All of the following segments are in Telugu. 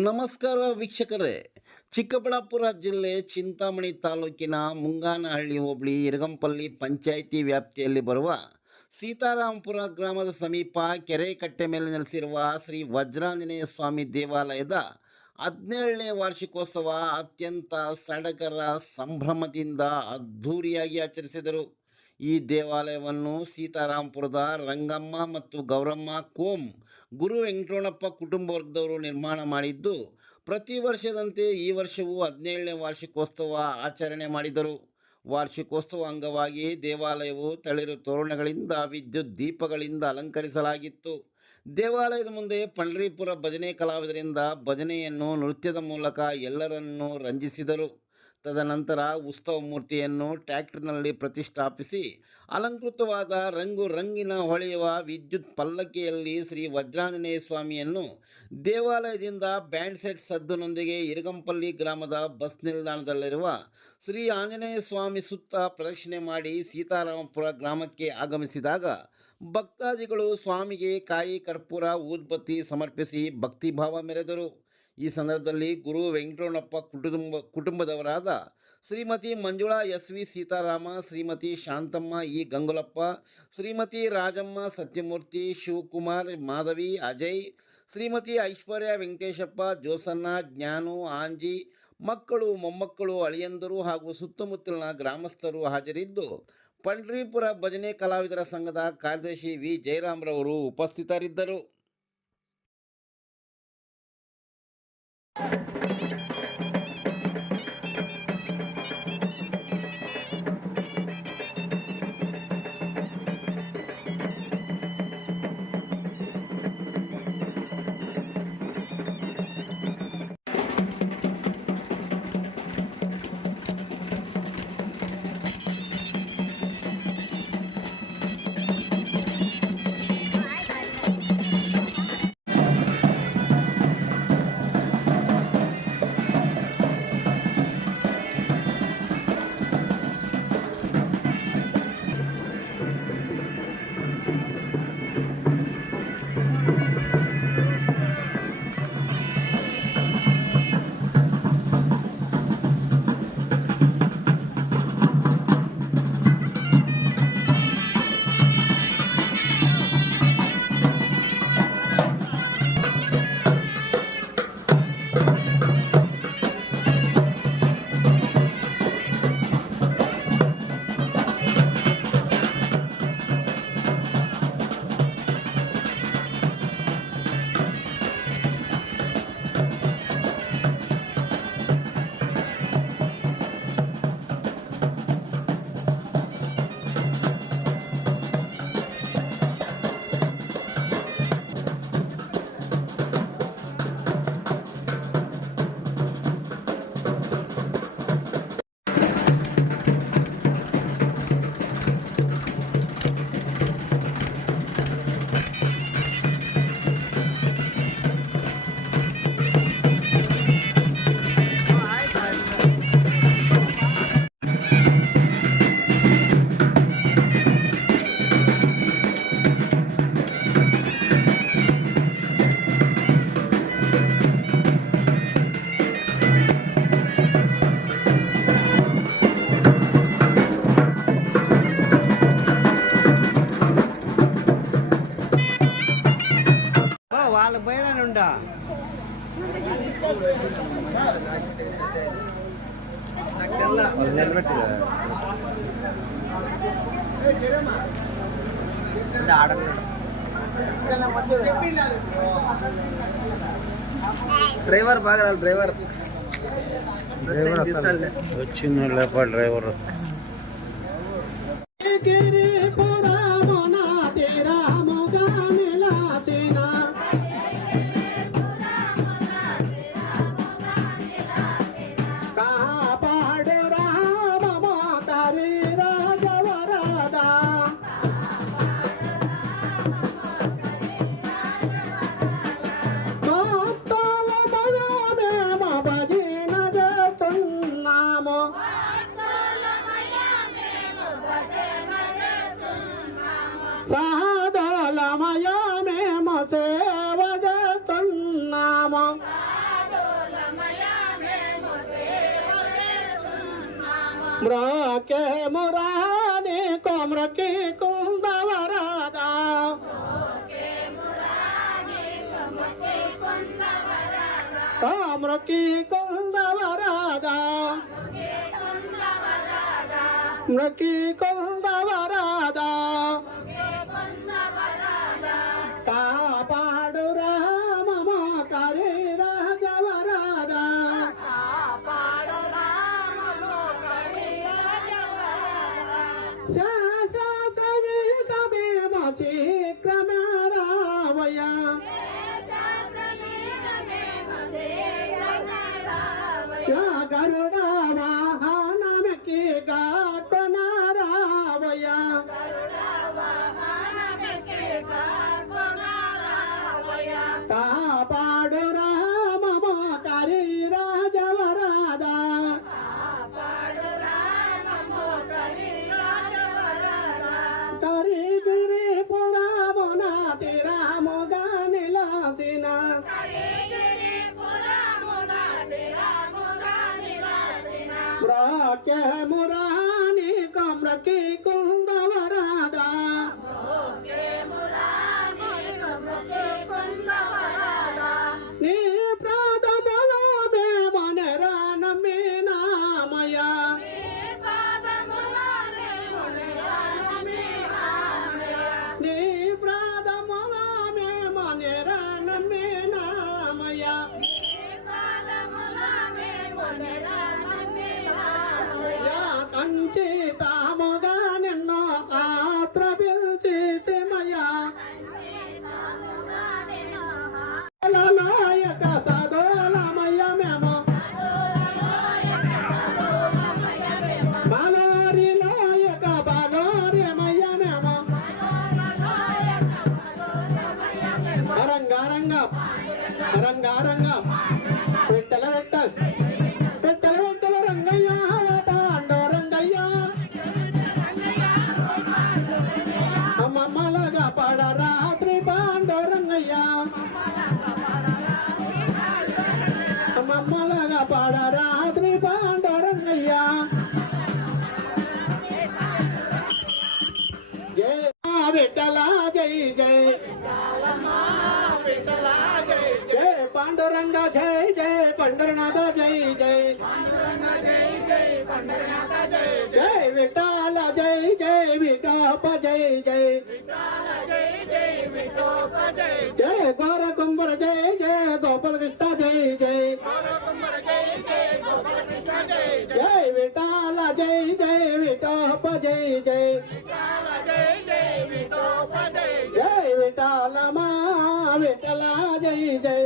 ನಮಸ್ಕಾರ ವೀಕ್ಷಕರೇ. ಚಿಕ್ಕಬಳ್ಳಾಪುರ ಜಿಲ್ಲೆ ಚಿಂತಾಮಣಿ ತಾಲೂಕಿನ ಮುಂಗಾನಹಳ್ಳಿ ಹೋಬಳಿ ಇರಗಂಪಲ್ಲಿ ಪಂಚಾಯಿತಿ ವ್ಯಾಪ್ತಿಯಲ್ಲಿ ಬರುವ ಸೀತಾರಾಮಪುರ ಗ್ರಾಮದ ಸಮೀಪ ಕೆರೆ ಕಟ್ಟೆ ಮೇಲೆ ನೆಲೆಸಿರುವ ಶ್ರೀ ವಜ್ರಾಂಜನೇಯ ಸ್ವಾಮಿ ದೇವಾಲಯದ 17ನೇ ವಾರ್ಷಿಕೋತ್ಸವ ಅತ್ಯಂತ ಸಡಗರ ಸಂಭ್ರಮದಿಂದ ಅದ್ಧೂರಿಯಾಗಿ ಆಚರಿಸಿದರು. ಈ ದೇವಾಲಯವನ್ನು ಸೀತಾರಾಮಪುರದ ರಂಗಮ್ಮ ಮತ್ತು ಗೌರಮ್ಮ ಕೋಮ್ ಗುರು ವೆಂಕಟರಮಣಪ್ಪ ಕುಟುಂಬ ವರ್ಗದವರು ನಿರ್ಮಾಣ ಮಾಡಿದ್ದು, ಪ್ರತಿ ವರ್ಷದಂತೆ ಈ ವರ್ಷವೂ 17ನೇ ವಾರ್ಷಿಕೋತ್ಸವ ಆಚರಣೆ ಮಾಡಿದರು. ವಾರ್ಷಿಕೋತ್ಸವ ಅಂಗವಾಗಿ ದೇವಾಲಯವು ತಳಿರು ತೋರಣಗಳಿಂದ, ವಿದ್ಯುತ್ ದೀಪಗಳಿಂದ ಅಲಂಕರಿಸಲಾಗಿತ್ತು. ದೇವಾಲಯದ ಮುಂದೆ ಪಂಡರೀಪುರ ಭಜನೆ ಕಲಾವಿದರಿಂದ ಭಜನೆಯನ್ನು ನೃತ್ಯದ ಮೂಲಕ ಎಲ್ಲರನ್ನೂ ರಂಜಿಸಿದರು. ತದನಂತರ ಉತ್ಸವ ಮೂರ್ತಿಯನ್ನು ಟ್ರ್ಯಾಕ್ಟರ್ನಲ್ಲಿ ಪ್ರತಿಷ್ಠಾಪಿಸಿ ಅಲಂಕೃತವಾದ ರಂಗು ರಂಗಿನ ಹೊಳೆಯುವ ವಿದ್ಯುತ್ ಪಲ್ಲಕ್ಕಿಯಲ್ಲಿ ಶ್ರೀ ವಜ್ರಾಂಜನೇಯ ಸ್ವಾಮಿಯನ್ನು ದೇವಾಲಯದಿಂದ ಬ್ಯಾಂಡ್ ಸೆಟ್ ಸದ್ದಿನೊಂದಿಗೆ ಇರಗಂಪಲ್ಲಿ ಗ್ರಾಮದ ಬಸ್ ನಿಲ್ದಾಣದಲ್ಲಿರುವ ಶ್ರೀ ಆಂಜನೇಯ ಸ್ವಾಮಿ ಸುತ್ತ ಪ್ರದಕ್ಷಿಣೆ ಮಾಡಿ ಸೀತಾರಾಮಪುರ ಗ್ರಾಮಕ್ಕೆ ಆಗಮಿಸಿದಾಗ ಭಕ್ತಾದಿಗಳು ಸ್ವಾಮಿಗೆ ಕಾಯಿ ಕರ್ಪೂರ ಊದ್ಬತ್ತಿ ಸಮರ್ಪಿಸಿ ಭಕ್ತಿಭಾವ ಮೆರೆದರು. ಈ ಸಂದರ್ಭದಲ್ಲಿ ಗುರು ವೆಂಕಟರಮಣಪ್ಪ ಕುಟುಂಬದವರಾದ ಶ್ರೀಮತಿ ಮಂಜುಳಾ ಎಸ್.ವಿ. ಸೀತಾರಾಮ, ಶ್ರೀಮತಿ ಶಾಂತಮ್ಮ ಇ. ಗಂಗುಲಪ್ಪ, ಶ್ರೀಮತಿ ರಾಜಮ್ಮ ಸತ್ಯಮೂರ್ತಿ, ಶಿವಕುಮಾರ್, ಮಾಧವಿ, ಅಜಯ್, ಶ್ರೀಮತಿ ಐಶ್ವರ್ಯ, ವೆಂಕಟೇಶಪ್ಪ, ಜೋಸನ್ನ, ಜ್ಞಾನು, ಆಂಜಿ, ಮಕ್ಕಳು, ಮೊಮ್ಮಕ್ಕಳು, ಅಳಿಯಂದರು ಹಾಗೂ ಸುತ್ತಮುತ್ತಲಿನ ಗ್ರಾಮಸ್ಥರು ಹಾಜರಿದ್ದು ಪಂಡರೀಪುರ ಭಜನೆ ಕಲಾವಿದರ ಸಂಘದ ಕಾರ್ಯದರ್ಶಿ ವಿ. ಜಯರಾಮ್ರವರು ಉಪಸ್ಥಿತರಿದ್ದರು. వాళ్ళకి పైన ఉండా డ్రైవర్ బాగా డ్రైవర్ వచ్చిందప్ప డ్రైవర్. సహదోలమయ మేము సేవ చేస్తున్నాము. మ్రకే మురాని కొమ్రకి కుందవరాదా మ్రకి కుందవరాదా మ్రకి కుందవరాదా కాపాడు రామ కరి రాజవరాదా శీఘ్రమరావయ గరుడ వాహనమికి గాకొనరావయ కాపాడు రామ కరి రాజవరాదా కరిగిరి పురామున తిరాముగా నిలాసిన మ్రకే మురాని కమ్రకి కుందవరాదా నీ ప్రాతములో మేమనరా నమ్మినామయ నీ ప్రాతములో మేమనరా నమ్మినామయ కంచితాముగా నిన్ను ఆత్ర పిలిచితిమయా నాయక సదోలమయ మేము బాలోరి నాయక బాలోరిమయ మేము రంగారంగ రంగారంగ విట్టల విట్టల విట్టల విట్టల రంగయ్య పాండో రంగయ్య అమ్మమ్మలగా పడ రాత్రి పాండో రంగయ్య అమ్మమ్మలగా పడ రాత్రి పాండో రంగయ్య జయ విఠల జై జై జయ పాండురంగ జై జై పండరనాథ జై జై జై విఠల జై జై విఠోప జై జై జయ గౌర కుంభర జై జయ గోపాల కృష్ణ జై జై జై విఠల జై జై విఠోప జై జై జై విఠల మా విఠల జై జై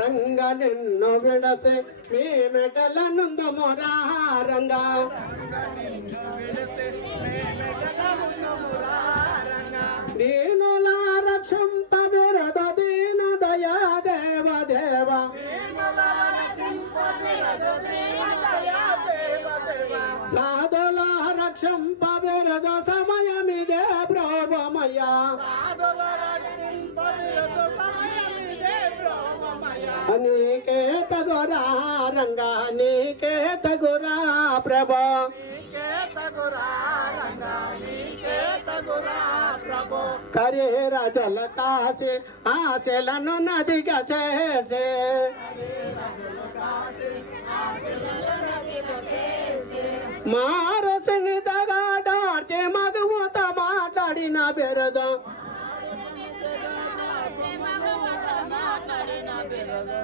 రంగ నిన్ను విడసే మీ మెటల నుందమురా రంగ దీనుల రక్షంప విరద దీన దయా దేవ దేవ సాధుల రక్షంప విరద సమయమిదే ప్రోభమయ నీకే తగురా రంగా నీకే తగురా ప్రభ కరేరా జల కాసి ఆశలను నదిగా చేసే మారసిని దగాడార్చే మగువత మాట్లాడిన బెరదం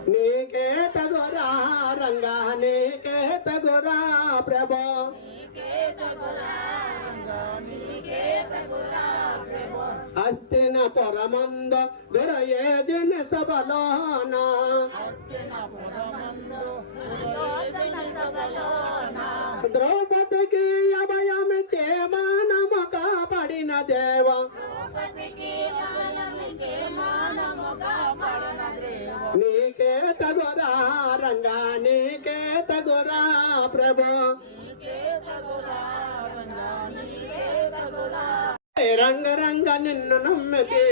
నీకే తగురా రంగా నీకే తగురా ప్రభ హస్తిన పొరమంద దొరయే జన సబలోన ద్రౌపదికి అభయం చేమానము కాపాడిన దేవ నీకే తగురా రంగా నీకే తగురా ప్రభు రంగ రంగ నిన్ను నమ్మితే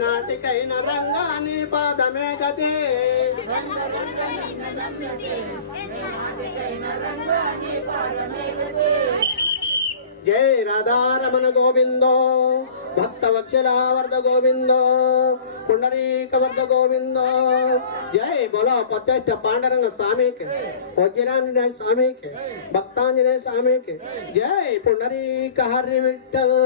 నాటికైన రంగాని పాదమే గతి జై రాధారమణ గోవిందో భక్త వత్సలావర్ధ గోవిందో పుండరీకవర్ధ గోవిందో జై బోలో ప్రత్యక్ష పాండరంగ స్వామికి వజ్రాంజనేయ స్వామికి భక్తాంజనేయ స్వామికి జై పుండరీక హరి విఠల్